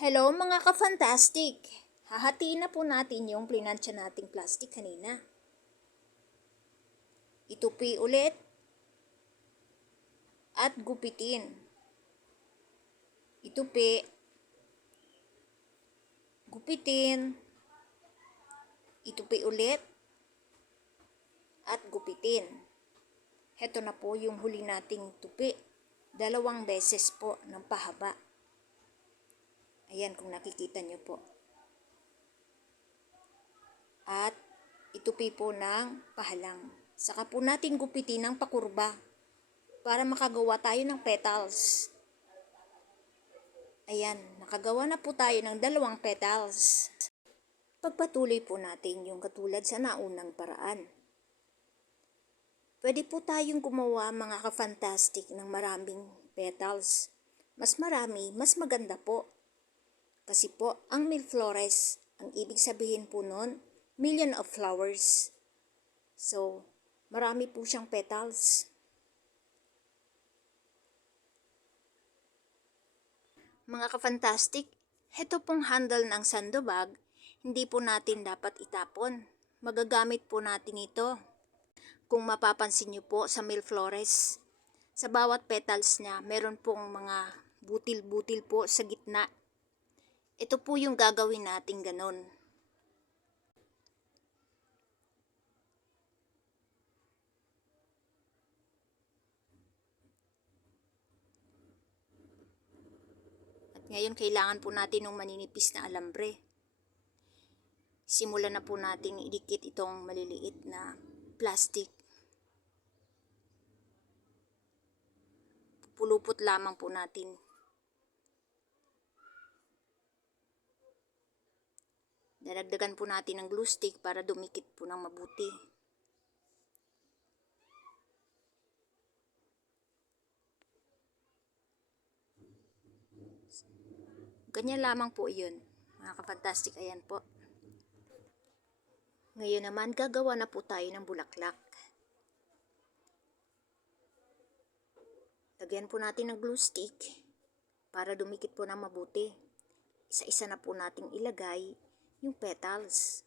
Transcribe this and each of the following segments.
Hello mga ka-fantastic! Hahatiin na po natin yung plinansya nating plastic kanina. Itupi ulit at gupitin. Itupi, gupitin, itupi ulit at gupitin. Heto na po yung huli nating tupi. 2 beses po ng pahaba. Ayan kung nakikita nyo po. At itupi po ng pahalang. Saka po natin gupitin ng pakurba para makagawa tayo ng petals. Ayan, nakagawa na po tayo ng 2 petals. Pagpatuloy po natin yung katulad sa naunang paraan. Pwede po tayong gumawa mga ka-fantastic ng maraming petals. Mas marami, mas maganda po. Kasi po, ang mil flores, ang ibig sabihin po nun, million of flowers. So, marami po siyang petals. Mga ka-fantastic, heto pong handle ng sandobag, hindi po natin dapat itapon. Magagamit po natin ito. Kung mapapansin nyo po sa mil flores, sa bawat petals niya, meron pong mga butil-butil po sa gitna. Ito po yung gagawin natin ganon. At ngayon, kailangan po natin ng maninipis na alambre. Simulan na po natin idikit itong maliliit na plastic. Pulupot lamang po natin. Daragdagan po natin ng glue stick para dumikit po ng mabuti. Ganyan lamang po yun. Mga ka-fantastic, ayan po. Ngayon naman, gagawa na po tayo ng bulaklak. Lagyan po natin ng glue stick para dumikit po ng mabuti. Isa-isa na po nating ilagay yung petals.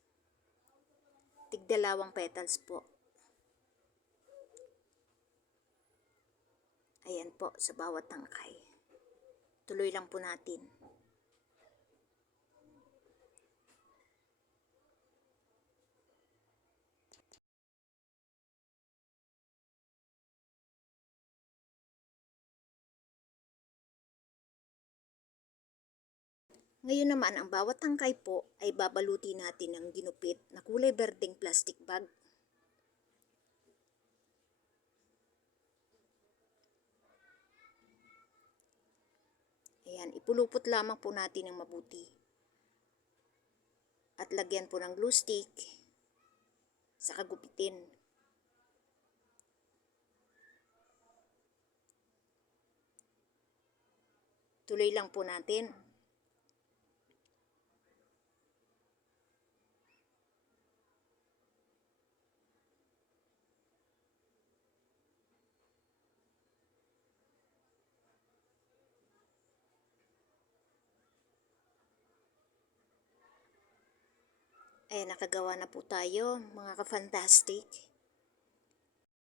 Tig-2 petals po. Ayan po, sa bawat tangkay. Tuloy lang po natin. Ngayon naman, ang bawat tangkay po ay babaluti natin ng ginupit na kulay berdeng plastic bag. Ayan, ipulupot lamang po natin ng mabuti. At lagyan po ng glue stick, saka gupitin. Tuloy lang po natin. Ayan, nakagawa na po tayo, mga ka-fantastic.